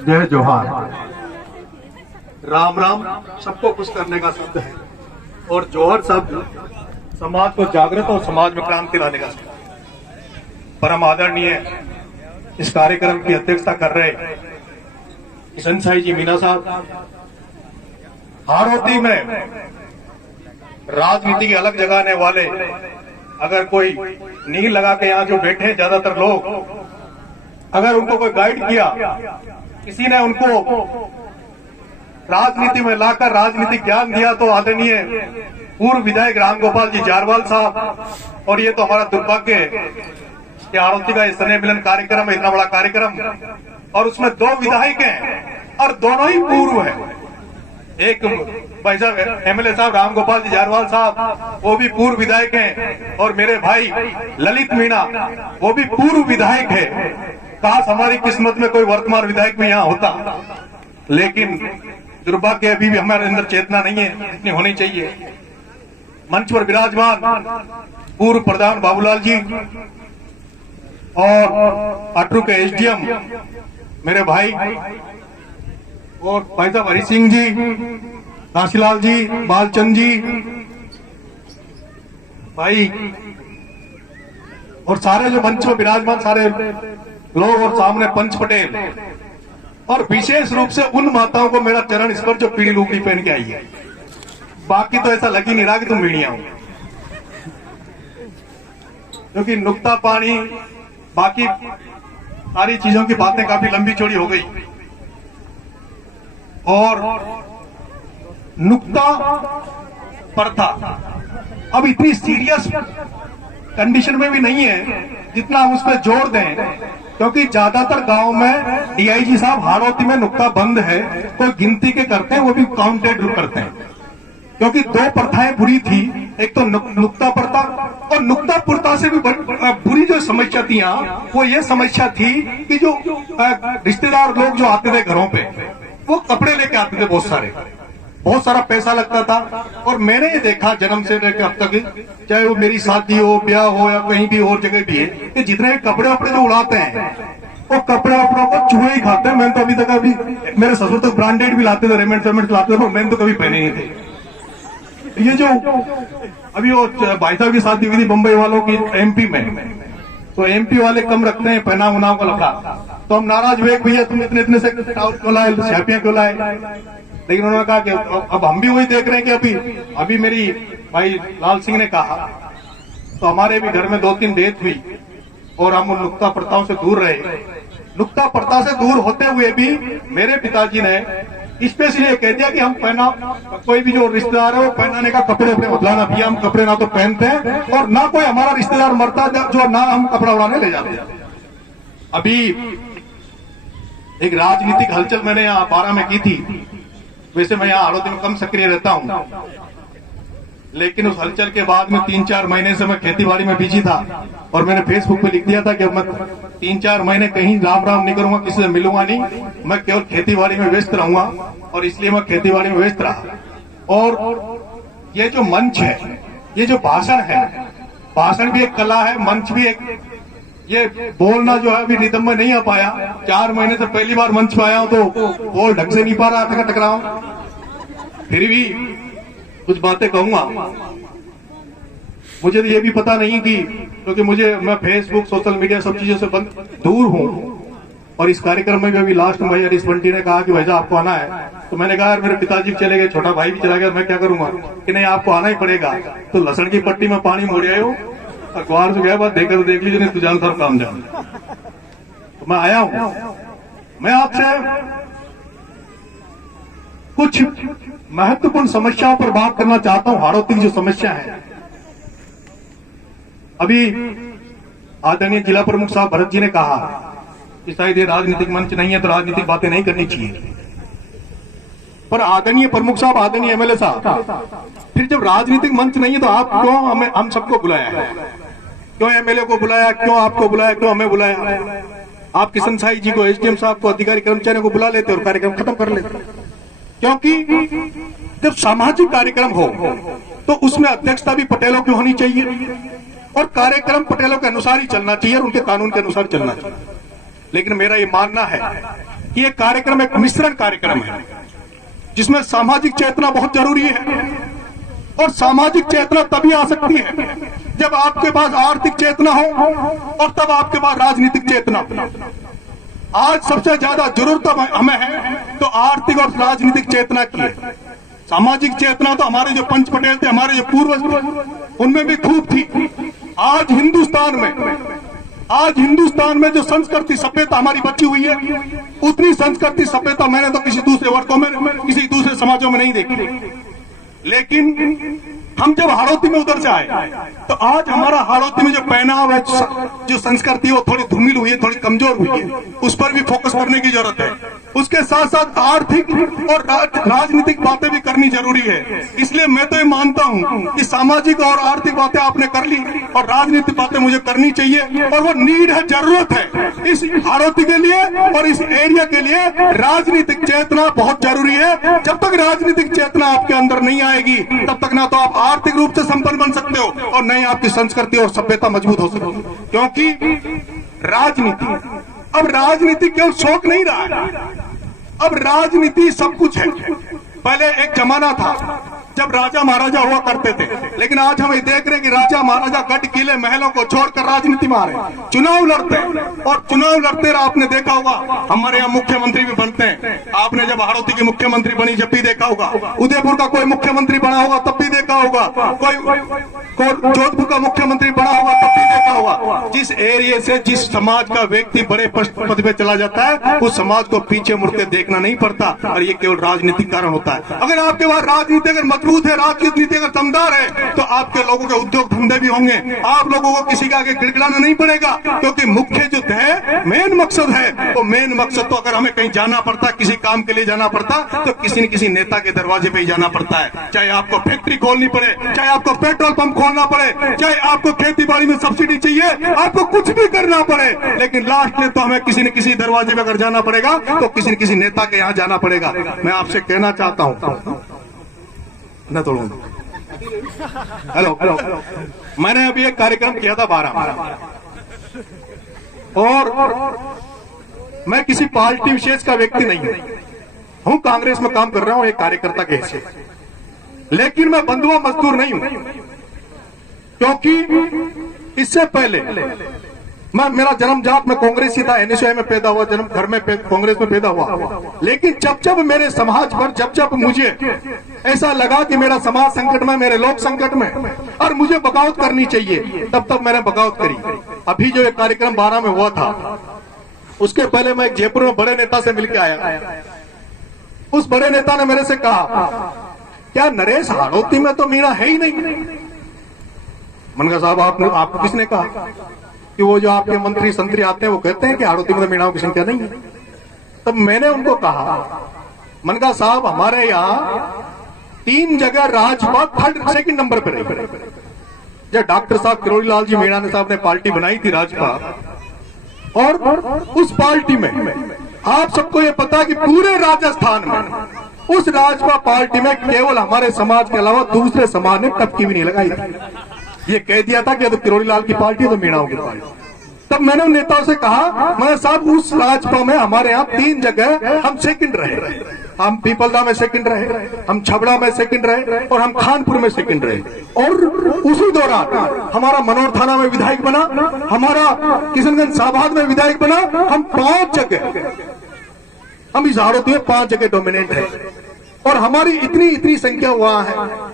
जय जोहार। राम राम सबको खुश करने का शब्द है और जोहर शब्द समाज को जागृत और समाज में क्रांति लाने का शब्द है। परम आदरणीय इस कार्यक्रम की अध्यक्षता कर रहे किशन साई जी मीना साहब, हाड़ौती में राजनीति की अलग जगाने वाले अगर कोई नींद लगा के यहाँ जो बैठे हैं ज्यादातर लोग, अगर उनको कोई गाइड किया, किसी ने उनको राजनीति में लाकर राजनीतिक ज्ञान दिया तो आदरणीय पूर्व विधायक राम गोपाल जी जारवाल साहब। और ये तो हमारा दुर्भाग्य है कि हाड़ौती का स्नेह मिलन कार्यक्रम है, इतना बड़ा कार्यक्रम, और उसमें 2 विधायक हैं और दोनों ही पूर्व हैं। एक भाई साहब एमएलए साहब राम गोपाल जी जारवाल साहब, वो भी पूर्व विधायक हैं, और मेरे भाई ललित मीणा वो भी पूर्व विधायक है। काश हमारी किस्मत में कोई वर्तमान विधायक भी यहाँ होता, लेकिन दुर्भाग्य अभी भी हमारे अंदर चेतना नहीं है, इतनी होनी चाहिए। मंच पर विराजमान पूर्व प्रधान बाबूलाल जी और अटरू के एसडीएम मेरे भाई, और भाई साहब हरि सिंह जी, काशीलाल जी, बालचंद जी भाई, और सारे जो मंच में विराजमान सारे लोग, और सामने पंच पटेल, और विशेष रूप से उन माताओं को मेरा चरण स्पर्श जो पीली लुगड़ी पहन के आई है। बाकी तो ऐसा लग ही नहीं रहा कि तुम मीडिया हो, क्योंकि नुक्ता पानी बाकी सारी चीजों की बातें काफी लंबी चौड़ी हो गई, और नुक्ता प्रथा अब इतनी सीरियस कंडीशन में भी नहीं है जितना हम उस पर जोर दें, क्योंकि ज्यादातर गांव में डीआईजी साहब हाड़ौती में नुक्ता बंद है, तो गिनती के करते हैं, वो भी काउंटेड करते हैं, क्योंकि 2 प्रथाएं बुरी थी। एक तो नुक्ता प्रथा, और नुक्ता प्रथा से भी बुरी जो समस्या थी यहाँ, वो ये समस्या थी कि जो रिश्तेदार लोग जो आते थे घरों पे, वो कपड़े लेके आते थे, बहुत सारा पैसा लगता था। और मैंने ये देखा जन्म से लेकर अब तक, चाहे वो मेरी शादी हो, ब्याह हो, या कहीं भी और जगह भी है, कि जितने भी कपड़े वपड़े जो उड़ाते हैं, वो कपड़े वपड़ों को चूहे ही खाते हैं। मैंने तो अभी तक मेरे ससुर तो ब्रांडेड भी लाते थे, रेमेंट लाते थे, पर मैंने तो कभी पहने नहीं थे। ये जो अभी वो भाई साहब की शादी हुई थी बम्बई वालों की एमपी में, तो एमपी वाले कम रखते हैं पहना उनाव का लखा, तो हम नाराज हुए भैया तुम इतने से क्यों लाए, छापियां क्यों लाए। लेकिन उन्होंने कहा कि अब हम भी वही देख रहे हैं कि अभी मेरी भाई लाल सिंह ने कहा, तो हमारे भी घर में 2-3 डेथ हुई, और हम उन नुक्ता प्रथाओं से दूर रहे। नुक्ता प्रथा से दूर होते हुए भी मेरे पिताजी ने स्पेशली ये कह दिया कि हम पहना, कोई भी जो रिश्तेदार है वो पहनाने का कपड़े अपने बदलाना, भैया हम कपड़े ना तो पहनते हैं, और ना कोई हमारा रिश्तेदार मरता जो ना हम कपड़ा उड़ाने ले जाते हैं। अभी एक राजनीतिक हलचल मैंने यहाँ 12 में की थी। वैसे मैं यहाँ हाड़ौती में कम सक्रिय रहता हूँ, लेकिन उस हलचल के बाद में 3-4 महीने से मैं खेतीबाड़ी में बिजी था, और मैंने फेसबुक पे लिख दिया था कि अब मैं 3-4 महीने कहीं राम राम नहीं करूंगा, किसी से मिलूंगा नहीं, मैं केवल खेतीबाड़ी में व्यस्त रहूंगा। और इसलिए मैं खेतीबाड़ी में व्यस्त रहा। और ये जो मंच है, ये जो भाषण है, भाषण भी एक कला है, मंच भी एक, ये बोलना जो है अभी रिदम में नहीं आ पाया। 4 महीने से पहली बार मंच पे आया हूं, तो बोल ढंग से नहीं पा रहा था, टकराऊं, फिर भी कुछ बातें कहूंगा। मुझे तो ये भी पता नहीं कि, क्योंकि मैं फेसबुक, सोशल मीडिया सब चीजों से दूर हूं, और इस कार्यक्रम में भी अभी लास्ट में भैया रिस बंटी ने कहा कि भैया आपको आना है, तो मैंने कहा यार मेरे पिताजी भी चले गए, छोटा भाई भी चला गया, मैं क्या करूंगा, कि नहीं आपको आना ही पड़ेगा। तो लहसुन की पट्टी में पानी मोड़ आए हो, अखबार से गया, बात देखकर देख लीजिए, नहीं तुझान साहब काम जान। तो मैं आया हूं, मैं आपसे कुछ महत्वपूर्ण समस्याओं पर बात करना चाहता हूं। हाड़ौती की जो समस्या है, अभी आदरणीय जिला प्रमुख साहब भरत जी ने कहा कि शायद ये राजनीतिक मंच नहीं है तो राजनीतिक बातें नहीं करनी चाहिए, पर आदरणीय प्रमुख साहब, आदरणीय एमएलए साहब, फिर जब राजनीतिक मंच नहीं है तो आप क्यों हम सबको बुलाया है, क्यों एमएलए को बुलाया, क्यों आपको बुलाया, क्यों हमें बुलाया? आप किशन साई जी को, एसडीएम साहब को, अधिकारी कर्मचारियों को बुला लेते और कार्यक्रम खत्म कर लेते। क्योंकि जब सामाजिक कार्यक्रम हो तो उसमें अध्यक्षता भी पटेलों की होनी चाहिए, और कार्यक्रम पटेलों के अनुसार ही चलना चाहिए और उनके कानून के अनुसार चलना चाहिए। लेकिन मेरा ये मानना है कि ये कार्यक्रम एक मिश्रण कार्यक्रम है, जिसमें सामाजिक चेतना बहुत जरूरी है। और सामाजिक चेतना तभी आ सकती है जब आपके पास आर्थिक चेतना हो और तब आपके पास राजनीतिक चेतना। आज सबसे ज्यादा जरूरत हमें है तो आर्थिक और राजनीतिक चेतना की है। सामाजिक चेतना तो हमारे जो पंच पटेल थे, हमारे जो पूर्वज थे, उनमें भी खूब थी। आज हिंदुस्तान में जो संस्कृति सभ्यता हमारी बची हुई है, उतनी संस्कृति सभ्यता मैंने तो किसी दूसरे वर्गों में, किसी दूसरे समाजों में नहीं देखी। लेकिन हम जब हाड़ौती में उधर से आए तो आज हमारा हाड़ौती में जो पहनाव है, जो संस्कृति है, वो थोड़ी धूमिल हुई है, थोड़ी कमजोर हुई है। उस पर भी फोकस करने की जरूरत है। उसके साथ साथ आर्थिक और राजनीतिक बातें भी करनी जरूरी है। इसलिए मैं तो ये मानता हूं कि सामाजिक और आर्थिक बातें आपने कर ली और राजनीतिक बातें मुझे करनी चाहिए, और वो नीड है, जरूरत है इस हाड़ौती के लिए और इस एरिया के लिए। राजनीतिक चेतना बहुत जरूरी है। जब तक राजनीतिक चेतना आपके अंदर नहीं आएगी, तब तक ना तो आप आर्थिक रूप से संपन्न बन सकते हो और न ही आपकी संस्कृति और सभ्यता मजबूत हो सकती है। क्योंकि राजनीति केवल शौक नहीं रहा है, अब राजनीति सब कुछ है। पहले एक जमाना था जब राजा महाराजा हुआ करते थे, लेकिन आज हम ये देख रहे हैं कि राजा महाराजा गढ़ किले महलों को छोड़कर राजनीति में आ रहे हैं, चुनाव लड़ते हैं। और चुनाव लड़ते रहे, आपने देखा होगा हमारे यहाँ मुख्यमंत्री भी बनते हैं। आपने जब हाड़ौती की मुख्यमंत्री बनी जब भी देखा होगा, उदयपुर का कोई मुख्यमंत्री बना होगा तब भी देखा होगा, कोई जोधपुर का मुख्यमंत्री बना होगा तब भी देखा होगा। जिस एरिया से जिस समाज का व्यक्ति बड़े पद पे चला जाता है, उस समाज को पीछे मुड़ के देखना नहीं पड़ता, और ये केवल राजनीतिक कारण होता है। अगर आपके पास राजनीति अगर मजबूत है, राजनीति अगर दमदार है, तो आपके लोगों के उद्योग धंधे भी होंगे। आप लोगों को किसी के आगे गिड़गिड़ाना नहीं पड़ेगा, क्योंकि मुख्य जो है, मेन मकसद है, वो मेन मकसद तो अगर हमें कहीं जाना पड़ता, किसी काम के लिए जाना पड़ता, तो किसी न किसी नेता के दरवाजे पे ही जाना पड़ता है। चाहे आपको फैक्ट्री खोलनी पड़े, चाहे आपको पेट्रोल पंप खोलना पड़े, चाहे आपको खेती बाड़ी में सब्सिडी चाहिए, आपको कुछ भी करना पड़े, लेकिन लास्ट में तो हमें किसी न किसी दरवाजे पे अगर जाना पड़ेगा तो किसी न किसी नेता के यहाँ जाना पड़ेगा। मैं आपसे कहना चाहता हूँ न तोड़ूंगा। हेलो, मैंने अभी एक कार्यक्रम किया था 12 में, और मैं किसी पार्टी विशेष का व्यक्ति नहीं हूं, कांग्रेस में काम कर रहा हूं एक कार्यकर्ता के हैसियत, लेकिन मैं बंधुआ मजदूर नहीं हूं। क्योंकि इससे पहले मेरा जन्मजात में कांग्रेस ही था, एनएसयूआई में पैदा हुआ, जन्म घर में कांग्रेस में पैदा हुआ। लेकिन जब मेरे समाज पर जब मुझे ऐसा लगा कि मेरा समाज संकट में, मेरे लोग संकट में, और मुझे बगावत करनी चाहिए, तब मैंने बगावत करी। अभी जो एक कार्यक्रम 12 में हुआ था, उसके पहले मैं एक जयपुर में बड़े नेता से मिलकर आया। उस बड़े नेता ने मेरे से कहा, क्या नरेश हाड़ौती में तो मीणा है ही नहीं? मैंने कहा साहब आपको किसने कहा कि वो जो आपके मंत्री संतरी आते हैं वो कहते हैं कि हाड़ौती में तो मीणाओं की संख्या नहीं है? तब मैंने उनको कहा, मैंने कहा साहब हमारे यहाँ 3 जगह राजपा 2nd नंबर पर रही। जब डॉक्टर साहब किरोड़ी लाल जी मीणा ने साहब ने पार्टी बनाई थी राजपा, और उस पार्टी में आप सबको ये पता कि पूरे राजस्थान में उस राजपा पार्टी में केवल हमारे समाज के अलावा दूसरे समाज ने टपकी भी नहीं लगाई थी। ये कह दिया था कि तो किरोड़ी लाल की पार्टी है तो मीणाओं की पार्टी। तब मैंने उन नेताओं से कहा, मैंने साहब उस राजपा में हमारे यहाँ 3 जगह हम सेकंड रहे, हम पीपलदा में सेकंड रहे, हम छबड़ा में सेकंड रहे, और हम खानपुर में सेकंड रहे। और उसी दौरान हमारा मनोर थाना में विधायक बना, हमारा किशनगंज साबाद में विधायक बना। हम 5 जगह, हम इस हाड़ौती में 5 जगह डोमिनेट है, और हमारी इतनी संख्या वहां है।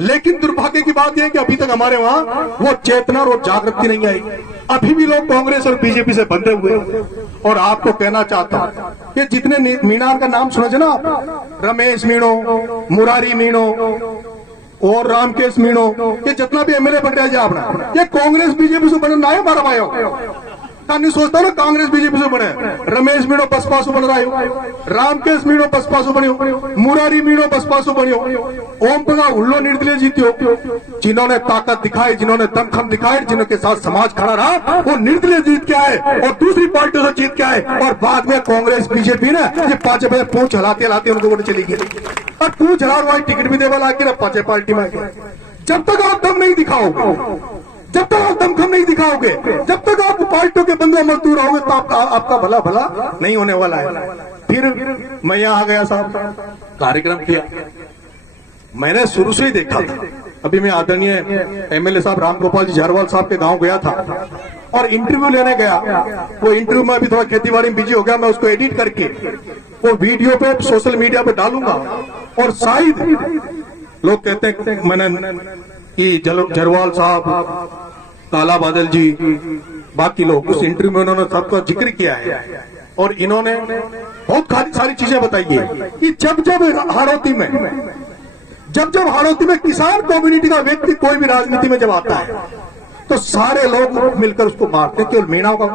लेकिन दुर्भाग्य की बात यह है कि अभी तक हमारे वहां वो चेतना और जागृति नहीं आई। अभी भी लोग कांग्रेस और बीजेपी से बंधे हुए। और आपको कहना चाहता हूं कि जितने मीणा का नाम सुना ना आप, रमेश मीणो, मुरारी मीणो और रामकेश मीणो, ये जितना भी एमएलए बन रहा है अपना, ये कांग्रेस बीजेपी से बनना है हमारा भाइयों। नहीं सोचता ना कांग्रेस बीजेपी से बने। रमेश मीणो बसपा से बन रहा है, रामकेश मीणो बसपा से बनियो, मुरारी मीणो बसपा से बनियो, ओम प्रकाश हुल्लो निर्दलीय जीतियो। जिन्होंने ताकत दिखाई, जिन्होंने दमखम दिखाए, जिनके साथ समाज खड़ा रहा, वो निर्दलीय जीत के आए और दूसरी पार्टियों से जीत के आए। और बाद में कांग्रेस बीजेपी ने ये 5 बजे पूंछ हिलाते हिलाते उनको वोट चली गई, और पूंछ हिला टिकट भी देवा ला के 5 पार्टी में। जब तक आप दम नहीं दिखाओगे, जब तक आप दमखम नहीं दिखाओगे, जब तक आप पार्टियों के बंदे मजदूर रहोगे तो आपका भला भला नहीं होने वाला है। फिर मैं यहाँ आ गया साहब, कार्यक्रम किया। मैंने शुरू से ही देखा था। अभी मैं आदरणीय एमएलए साहब रामगोपाल जी झारवाल साहब के गांव गया था और इंटरव्यू लेने गया। वो इंटरव्यू में अभी थोड़ा खेतीबाड़ी में बिजी हो गया, मैं उसको एडिट करके वो वीडियो पे सोशल मीडिया पे डालूंगा। और शायद लोग कहते हैं मैंने कि झरवाल साहब, काला बादल जी, बाकी लोग उस इंटरव्यू में उन्होंने सबका जिक्र किया है और इन्होंने बहुत सारी चीजें बताई है कि जब हाड़ौती में किसान कम्युनिटी का व्यक्ति कोई भी राजनीति में जब आता है तो सारे लोग मिलकर उसको मारते हैं। केवल मीणाओं का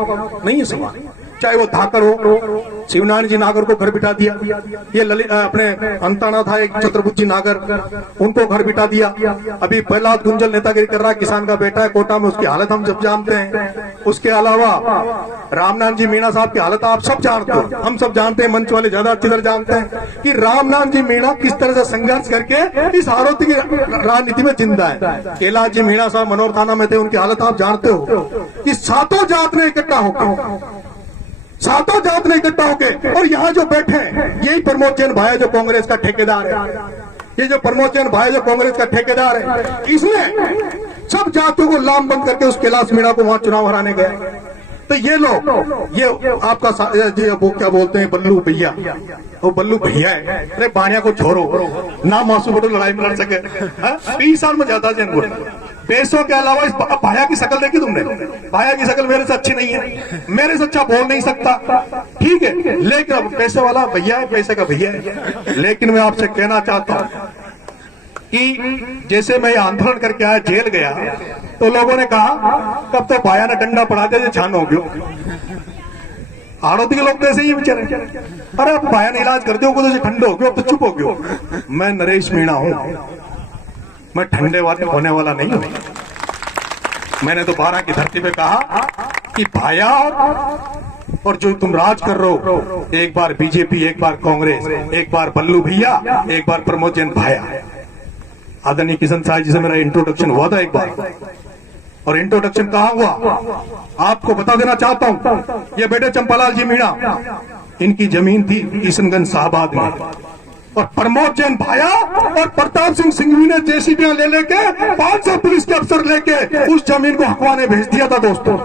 नहीं है सवाल, चाहे वो धाकर हो, शिवनारायण जी नागर को घर बिठा दिया, ये अपने अंताना था एक छत्रपुर जी नागर, उनको घर बिठा दिया। अभी प्रहलाद गुंजल नेतागिरी कर रहा है, किसान का बेटा है कोटा में, उसकी हालत हम सब जानते हैं। उसके अलावा रामनाथ जी मीणा साहब की हालत आप सब जानते हो, हम सब जानते हैं, मंच वाले ज्यादा अच्छी तरह जानते हैं कि रामनाथ जी मीणा किस तरह से संघर्ष करके इस हाड़ौती की राजनीति में जिंदा है। कैलाश जी मीणा साहब मनोर थाना में थे, उनकी हालत आप जानते हो कि सातों जात ने इकट्ठा होके और यहाँ जो बैठे हैं यही प्रमोद जैन भाई जो कांग्रेस का ठेकेदार है, ये जो प्रमोद जैन भाई जो कांग्रेस का ठेकेदार है, इसने सब जातियों को लामबंद करके उस कैलाश मीणा को वहां चुनाव हराने गए। तो ये लोग, ये आपका वो क्या बोलते हैं, बल्लू भैया, वो बल्लू भैया है। अरे बानिया को छोड़ो ना, मासूम बटो लड़ाई में लड़ सके 20 साल में ज्यादा जन पैसों के अलावा इस भाया की शक्ल देखी तुमने? भाया की शक्ल मेरे से अच्छी नहीं है, मेरे से अच्छा बोल नहीं सकता, ठीक है, लेकिन अब पैसे वाला भैया है, पैसे का भैया है। लेकिन मैं आपसे कहना चाहता हूं कि जैसे मैं आंदोलन करके आया, जेल गया, तो लोगों ने कहा कब तो भाया ने डंडा पड़ा दिया, छान हो गयो। हाड़ौती के लोग तो ऐसे ही बेचारे, अरे अब भाया ने इलाज कर दो, तो ठंडे हो गयो, तो चुप हो गयो। मैं नरेश मीणा हूं, मैं ठंडे वाले होने वाला नहीं हूं। मैंने तो 12 की धरती पे कहा कि भाया और जो तुम राज कर रहे हो, एक बार बीजेपी, एक बार कांग्रेस, एक बार बल्लू भैया, एक बार प्रमोद जैन भाया। आदरणीय किशन साहब जी से मेरा इंट्रोडक्शन हुआ था एक बार, और इंट्रोडक्शन कहाँ हुआ आपको बता देना चाहता हूं। ये बेटे चंपालाल जी मीणा, इनकी जमीन थी किशनगंज शाहबाद में, और प्रमोद जैन भाया और प्रताप सिंह सिंघवी ने जेसीबी ले लेके 500 पुलिस के अफसर लेके उस जमीन को हकवाने भेज दिया था। दोस्तों,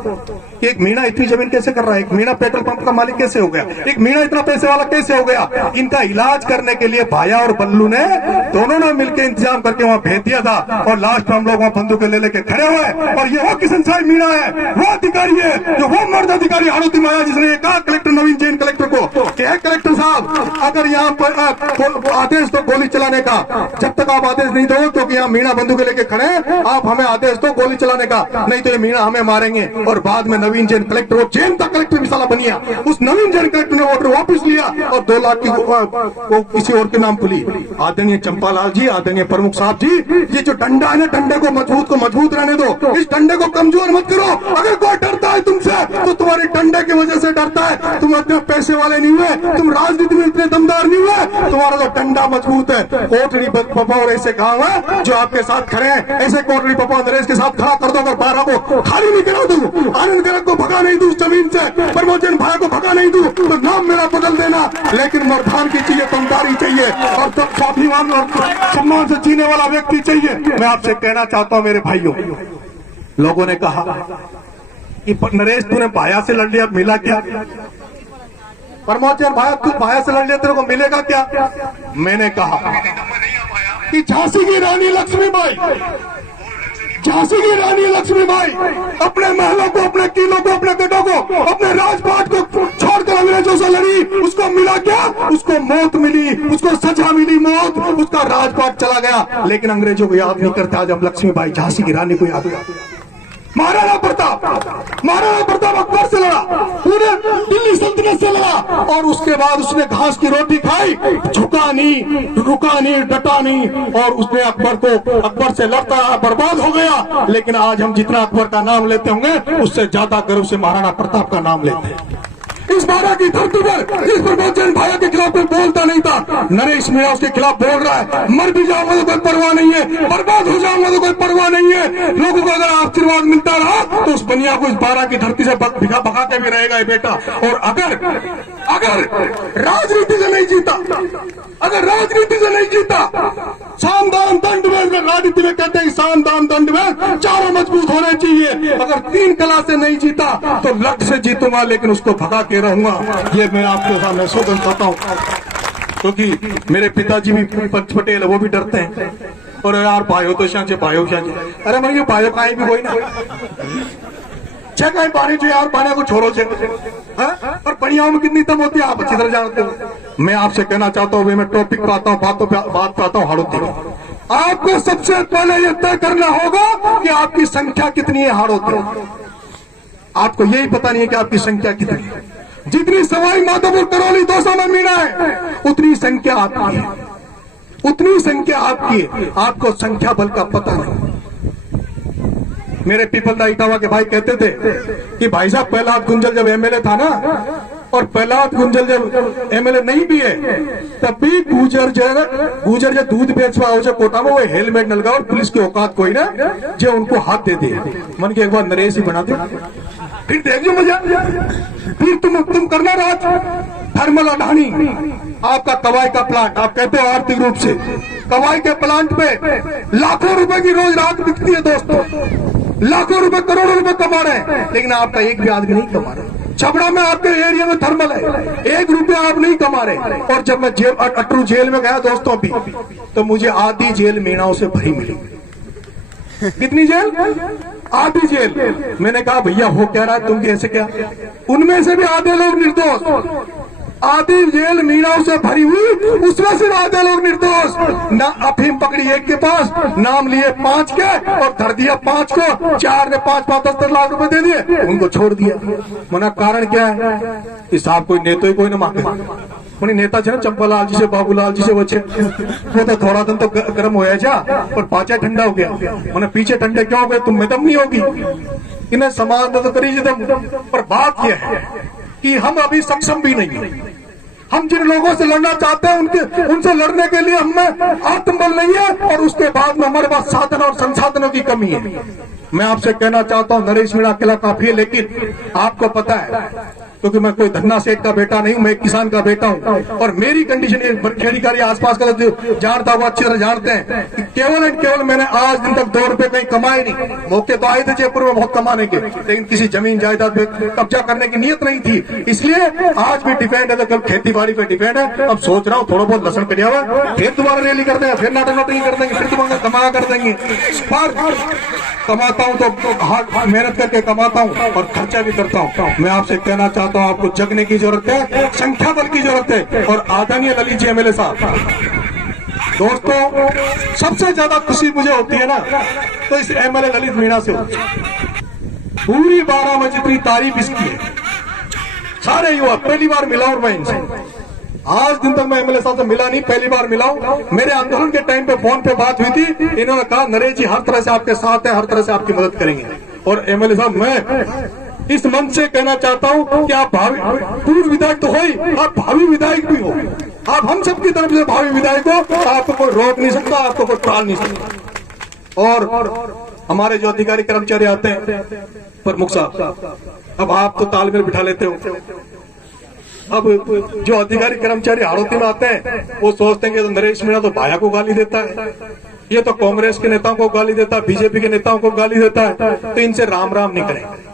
एक मीणा इतनी जमीन कैसे कर रहा है? एक मीणा पेट्रोल पंप का मालिक कैसे हो गया? एक मीणा इतना पैसे वाला कैसे हो गया? इनका इलाज करने के लिए भाया और बल्लू ने दोनों ने मिलकर इंतजाम करके वहां भेज दिया था, और लास्ट में हम लोग वहां बंदूकें ले लेके खड़े हुए। और ये वो किशन साहब मीणा है, वो अधिकारी है, जो वो मर्द अधिकारी हाड़ौती में आया जिसने कहा कलेक्टर नवीन जैन कलेक्टर को कि कलेक्टर साहब अगर यहाँ पर आदेश तो गोली चलाने का, जब तक आप आदेश नहीं दो, क्योंकि यहाँ मीणा बंदूकें लेके खड़े हैं, आप हमें आदेश दो गोली चलाने का, नहीं तो ये मीणा हमें मारेंगे। और बाद में नवीन जैन कलेक्टर, वो जैन का कलेक्टर मिसाला बनिया, उस नवीन जैन कलेक्टर ने ऑर्डर वापस लिया और 2 लाख की वो किसी और के नाम खुली। आदरणीय चंपालाल जी, आदरणीय प्रमुख साहब जी, ये जो डंडा है ना, डंडे को मजबूत रहने दो, इस डंडे को कमजोर मत करो। अगर कोई डरता है तुमसे तो तुम्हारे डंडे की वजह से डरता है। तुम इतने पैसे वाले नहीं हुए, तुम राजनीति में इतने दमदार नहीं हुए, तुम्हारा तो डंडा मजबूत है। कोटड़ी पपा और ऐसे गांव है जो आपके साथ खड़े हैं, ऐसे कोटड़ी पपा नरेश के साथ खड़ा कर दो। अगर 12 को खाली नहीं करा दूं, आनंद गरग को भगा नहीं दूं उस जमीन से, प्रमोद जैन भाई को भगा नहीं दूं, तो नाम मेरा बदल देना, लेकिन मर्दान की चाहिए, दमदारी चाहिए, और स्वाभिमान और सम्मान से जीने वाला व्यक्ति चाहिए। मैं आपसे कहना चाहता हूं मेरे भाइयों, लोगों ने कहा कि नरेश तूने भाया से लड़ लिया, मिला क्या? प्रमोद जैन भाया, तू भाया से लड़ लिया, तेरे को मिलेगा क्या? मैंने कहा कि झांसी की रानी लक्ष्मीबाई, झांसी की रानी लक्ष्मीबाई अपने महलों को, अपने किलों को, अपने गढ़ों को, अपने राजपाट को छोड़कर अंग्रेजों से लड़ी। उसको मिला क्या? उसको मौत मिली, उसको सजा मिली, मौत, उसका राजपाट चला गया। लेकिन अंग्रेजों को याद नहीं करता जब लक्ष्मीबाई झांसी की रानी को याद किया। महाराणा प्रताप अकबर से लड़ा, पूरे दिल्ली सल्तनत से लड़ा, और उसके बाद उसने घास की रोटी खाई, झुका नहीं, रुका नहीं, डटा नहीं, और उसने अकबर से लड़ता बर्बाद हो गया। लेकिन आज हम जितना अकबर का नाम लेते होंगे, उससे ज्यादा गर्व से महाराणा प्रताप का नाम लेते हैं। इस बारह की धरती पर इस प्रमोद जैन भाई के खिलाफ कोई बोलता नहीं था, नरेश मीणा उसके खिलाफ बोल रहा है। मर भी जाऊंगा तो कोई परवाह नहीं है, बर्बाद हो जाऊंगा तो कोई परवाह नहीं है। लोगों को अगर आशीर्वाद मिलता रहा तो उस बनिया को इस बारह की धरती से भगा के भी रहेगा ये बेटा। और अगर राजनीति से नहीं जीता, अगर राजनीति से नहीं जीता, साम दाम दंड में, राजनीति में कहते हैं साम दाम दंड में चारों मजबूत होने चाहिए। अगर 3 कला से नहीं जीता तो लक्ष्य से जीतूंगा, लेकिन उसको भगा के रहूंगा। ये मैं आपके सामने सौगंध करता हूं, क्योंकि मेरे पिताजी भी पंच पटेल, वो भी डरते हैं। और यार भाइयों तो शांचे, भाइयों शांचे, अरे मैं ये भाइयों का भी कोई ना कहीं पानी जो यार पाने को छोड़ो छे। और बढ़ियाओं में कितनी दम होती है आप अच्छी तरह जानते हो। मैं आपसे कहना चाहता हूँ, मैं टॉपिक पे आता हूँ, बात पे आता हूँ हाड़ोती में। आपको सबसे पहले ये तय करना होगा कि आपकी संख्या कितनी है हाड़ोती में। आपको यही पता नहीं है कि आपकी संख्या कितनी है। जितनी सवाई माधोपुर करौली दौसा में मीणा है उतनी संख्या आपकी है, उतनी संख्या आपकी है। आपको संख्या बल का पता नहीं। मेरे पीपलदा इटावा के भाई कहते थे कि भाई साहब प्रहलाद गुंजल जब एमएलए था ना, और प्रहलाद गुंजल जब एमएलए नहीं भी है, तब भी गुजर जो दूध बेचवा हो कोटा में वो हेलमेट न लगा और पुलिस की औकात कोई ना जो उनको हाथ दे दे। मन के एक बार नरेश ही बना दे, फिर देख लो मजा। फिर तुम करना राज थर्मल अडानी, आपका कवाई का प्लांट, आप कहते हो आर्थिक रूप से कवाई के प्लांट पे लाखों रुपए की रोज रात बिकती है दोस्तों, लाखों रुपए करोड़ों रुपए कमा रहे हैं, लेकिन आपका एक भी आदमी नहीं कमा रहे। छपड़ा में आपके एरिया में थर्मल है, 1 रुपया आप नहीं कमा रहे। और जब मैं अटरू जेल में गया दोस्तों अभी, तो मुझे आधी जेल मीणाओं से भरी मिली। कितनी जेल? आधी जेल। मैंने कहा भैया हो क्या रहा है, तुम कैसे क्या? उनमें से भी आधे लोग निर्दोष, आधी जेल मीणाओं से भरी हुई, उसमें से आधे लोग निर्दोष। ना अफीम पकड़ी 1 के पास, नाम लिए 5 के और धर दिया 5 को, 4 ने 5-10 लाख रुपए दे दिए, उनको छोड़ दिया। मना कारण क्या है कि साहब कोई नेता ही कोई ना मांगे। उन्हें नेता छे ना चंपालाल जी से, बाबूलाल जी से, वो तो थोड़ा दिन तो गर्म होया जा और पाचा ठंडा हो गया। मैंने पीछे ठंडे क्यों हो गए? तुम में दम नहीं होगी, इन्हें समाज तो करीजिए दम। पर बात यह है कि हम अभी सक्षम भी नहीं है। हम जिन लोगों से लड़ना चाहते हैं उनसे लड़ने के लिए हमें आत्मबल नहीं है, और उसके बाद में हमारे पास साधन और संसाधनों की कमी है। मैं आपसे कहना चाहता हूं नरेश मीणा अकेला काफी है, लेकिन आपको पता है क्योंकि मैं कोई धन्ना सेठ का बेटा नहीं हूं, मैं एक किसान का बेटा हूं। और मेरी कंडीशन ये खेड़ी कार्य आसपास का जानता हुआ अच्छी तरह जानते हैं कि केवल एंड केवल मैंने आज दिन तक 2 रुपए कहीं कमाए नहीं। मौके तो आए थे जयपुर में बहुत कमाने के, लेकिन किसी जमीन जायदाद पे कब्जा करने की नीयत नहीं थी। इसलिए आज भी डिपेंड है, तो कल खेती बाड़ी पे डिपेंड है। अब सोच रहा हूँ थोड़ा बहुत लसन कटिया हुआ, फिर दोबारा रैली कर देंगे, फिर नाटक नाटक कर देंगे, फिर दोबारा धमाका कर देंगे। कमाता हूँ तो मेहनत करके कमाता हूँ और खर्चा भी करता हूँ। मैं आपसे कहना चाहता हूँ आपको जगने की जरूरत है, संख्या बल की जरूरत है। और आदरणीय ललित जी एमएलए साहब, दोस्तों सबसे ज्यादा खुशी मुझे होती है ना तो इस एमएलए ललित मीणा से होती है। पूरी 12 में जितनी तारीफ इसकी है, सारे युवा पहली बार मिला और मैं इनसे आज दिन तक मैं एमएलए साहब से मिला नहीं, पहली बार मिला हूं। मेरे आंदोलन के टाइम पे फोन पे बात हुई थी, इन्होंने कहा नरेश जी हर तरह से आपके साथ है, हर तरह से आपकी मदद करेंगे। और एमएलए साहब मैं इस मंच से कहना चाहता हूं कि आप भावी पूर्व विधायक तो हो ही, आप भावी विधायक भी हो। आप हम सबकी तरफ से भावी विधायक हो, आपको कोई रोक नहीं सकता, आपको कोई टाल नहीं सकता। और हमारे जो अधिकारी कर्मचारी आते हैं, प्रमुख साहब, अब आप तो तालमेल बिठा लेते हो। अब जो अधिकारी कर्मचारी हाड़ौती में आते हैं वो सोचते हैं कि तो नरेश मीणा तो भाया को गाली देता है, ये तो कांग्रेस के नेताओं को गाली देता है, बीजेपी के नेताओं को गाली देता है, तो इनसे राम राम नहीं करेंगे।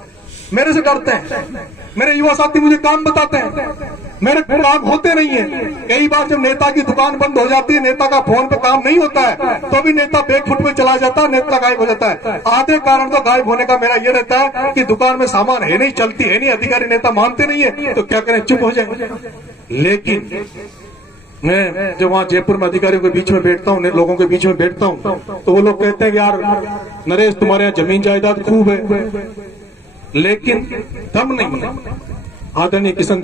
मेरे से डरते हैं, मेरे युवा साथी मुझे काम बताते हैं, मेरे काम होते नहीं है। कई बार जब नेता की दुकान बंद हो जाती है, नेता का फोन पे काम नहीं होता है, तो भी नेता बैकफुट पे चला जाता है, नेता गायब हो जाता है। आधे कारण तो गायब होने का मेरा ये रहता है कि दुकान में सामान है नहीं, चलती है नहीं, अधिकारी नेता मानते नहीं है, तो क्या करें, चुप हो जाए। लेकिन मैं जब वहां जयपुर में अधिकारियों के बीच में बैठता हूँ, लोगों के बीच में बैठता हूँ, तो वो लोग कहते हैं कि यार नरेश तुम्हारे यहाँ जमीन जायदाद खूब है, लेकिन दम नहीं है। आदरणीय किशन